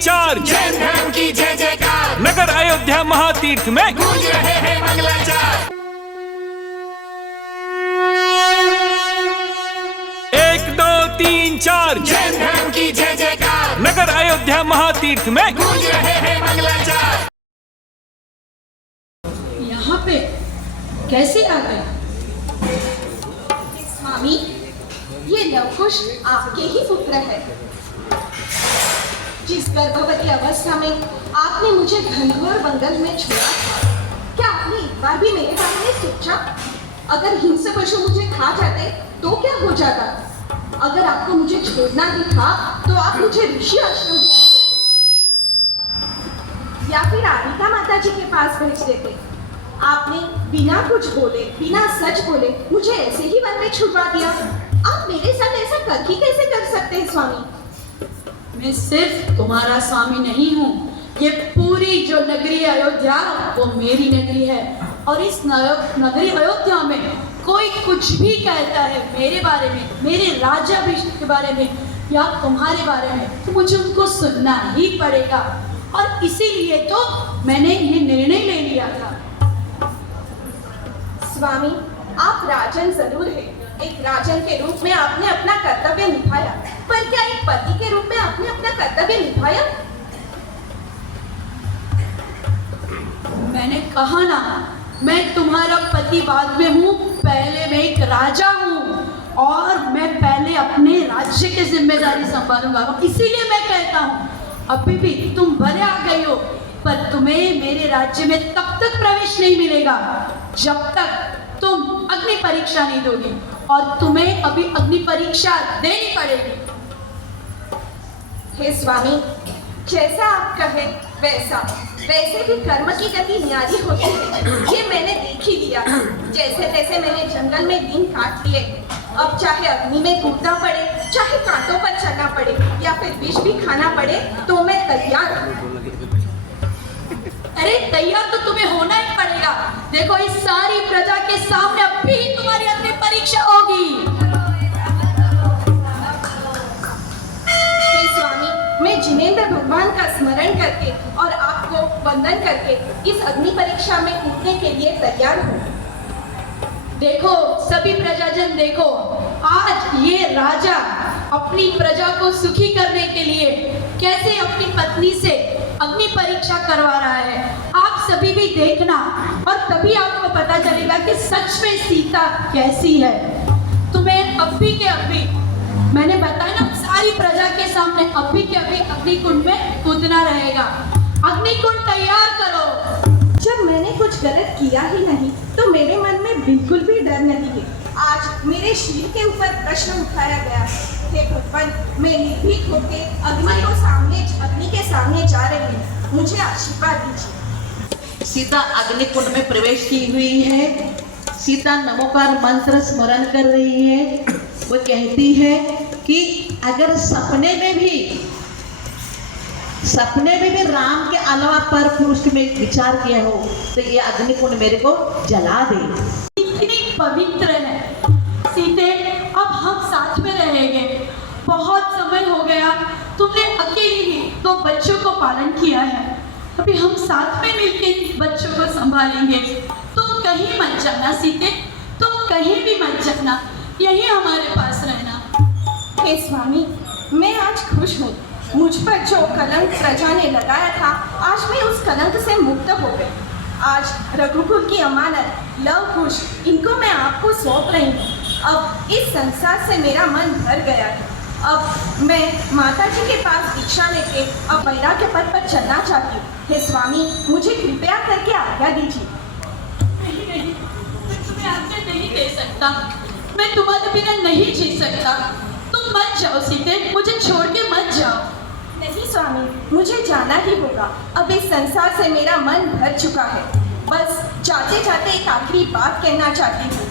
4 जैन धर्म की जय जयकार, नगर अयोध्या महातीर्थ में गूंज रहे हैं मंगलाचार। 1 2 3 4 जैन धर्म की जय जयकार, नगर अयोध्या महातीर्थ में गूंज रहे हैं मंगलाचार। यहाँ पे कैसे आ गए? स्वामी, ये लवकुश आपके ही पुत्र है। जिस गर्भवती अवस्था में आपने मुझे घनघोर बंगल में छोड़ा था, क्या आपने एक बार भी मेरे बारे में सोचा? अगर हिंसक पशु मुझे खा जाते तो क्या हो जाता? अगर आपको मुझे छोड़ना ही था तो आप मुझे ऋषि आश्रम भेज देते, या फिर आरिका माता जी के पास भेज देते। आपने बिना कुछ बोले, बिना सच बोले मुझे ऐसे ही वन में छुड़वा दिया। आप मेरे साथ ऐसा कर ही कैसे कर सकते हैं स्वामी? मैं सिर्फ तुम्हारा स्वामी नहीं हूँ, ये पूरी जो नगरी अयोध्या वो मेरी नगरी है। और इस नगरी अयोध्या में कोई कुछ भी कहता है मेरे बारे में, मेरे राज्याभिषेक के बारे में या तुम्हारे बारे में, तो मुझे उनको सुनना ही पड़ेगा। और इसीलिए तो मैंने ये निर्णय ले लिया था। स्वामी, आप राजन जरूर हैं। एक राजन के रूप में आपने अपना कर्तव्य निभाया, पर क्या एक पति के रूप में आपने अपना कर्तव्य निभाया? मैंने कहा ना, मैं तुम्हारा पति बाद में हूँ, पहले मैं एक राजा हूँ और मैं पहले अपने राज्य की जिम्मेदारी संभालूंगा। इसीलिए मैं कहता हूँ, अभी भी तुम भले आ गई हो, पर तुम्हें मेरे राज्य में तब तक प्रवेश नहीं मिलेगा जब तक तुम अग्नि परीक्षा नहीं दोगी, और तुम्हें अभी अग्नि परीक्षा देनी पड़ेगी। हे स्वामी, जैसा आप कहे वैसे भी कर्म की गति न्यारी होती है, ये मैंने देख ही लिया। जैसे तैसे मैंने जंगल में दिन काट लिए। अब चाहे अग्नि में कूदना पड़े, चाहे कांटों पर चलना पड़े, या फिर विष भी खाना पड़े, तो मैं तैयार हूँ। अरे तैयार तो तुम्हें होना ही पड़ेगा। देखो, इस सारी प्रजा के सामने अभी तुम्हारी अग्नि परीक्षा होगी। हे स्वामी, मैं जिनेंद्र भगवान का स्मरण करके और आपको वंदन करके इस अग्नि परीक्षा में कूदने के लिए तैयार हूँ। देखो सभी प्रजाजन, देखो आज ये राजा अपनी प्रजा को सुखी करने के लिए कैसे अपनी पत्नी से अग्नि परीक्षा करवा रहा है। आप सभी भी देखना, और तभी आपको पता चलेगा कि सच में सीता कैसी है। तुम्हें अभी के अभी, मैंने बताया ना, सारी प्रजा के सामने अभी के अभी अग्निकुंड में कूदना रहेगा। अग्निकुंड तैयार करो। जब मैंने कुछ गलत किया ही नहीं तो मेरे मन में बिल्कुल भी डर नहीं है। आज मेरे शील के ऊपर प्रश्न उठाया गया। हे भगवान, मैं निर्भीक होकर अग्नि के सामने जा रही हूँ, मुझे आशीर्वाद दीजिए। सीता अग्निकुंड में प्रवेश की हुई है। सीता नमोकार मंत्र स्मरण कर रही है। वो कहती है कि अगर सपने में भी राम के अलावा पर पुरुष में विचार किया हो तो ये अग्निकुंड मेरे को जला दे। इतनी पवित्र है सीते, अब हम साथ में रहेंगे। बहुत समय हो गया, तुमने अकेली ही 2 बच्चों को पालन किया है, अभी हम साथ में मिलकर बच्चों को संभालेंगे। तुम कहीं मत जाना सीते, तुम कहीं भी मत जाना, यही हमारे पास रहना। हे स्वामी, मैं आज खुश हूँ। मुझ पर जो कलंक प्रजा ने लगाया था, आज मैं उस कलंक से मुक्त हो गई। आज रघुकुल की अमानत लव-कुश, इनको मैं आपको सौंप रही हूँ। अब इस संसार से मेरा मन भर गया है। अब मैं माता जी के पास दीक्षा लेके अब वैराग्य पथ पर चलना चाहती हूँ। हे स्वामी, मुझे कृपया करके आज्ञा दीजिए। नहीं, मैं तुम्हें आज्ञा नहीं दे सकता, मैं तुम्हारे बिना नहीं जी सकता। तुम मत जाओ सीते, मुझे छोड़ के मत जाओ। नहीं स्वामी, मुझे जाना ही होगा। अब इस संसार से मेरा मन भर चुका है। बस जाते जाते एक आखिरी बात कहना चाहती हूँ।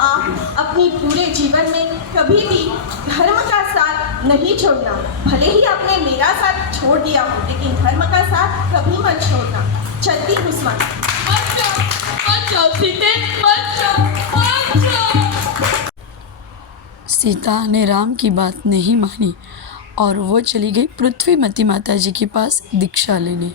आप अपनी पूरे जीवन में कभी भी धर्म का साथ नहीं छोड़ना। भले ही आपने मेरा साथ छोड़ दिया हो, लेकिन धर्म का साथ कभी मत छोड़ना। चलती हूँ स्वामी। मत जाओ सीते, मत जाओ। सीता ने राम की बात नहीं मानी और वो चली गई पृथ्वीमती माता जी के पास दीक्षा लेने।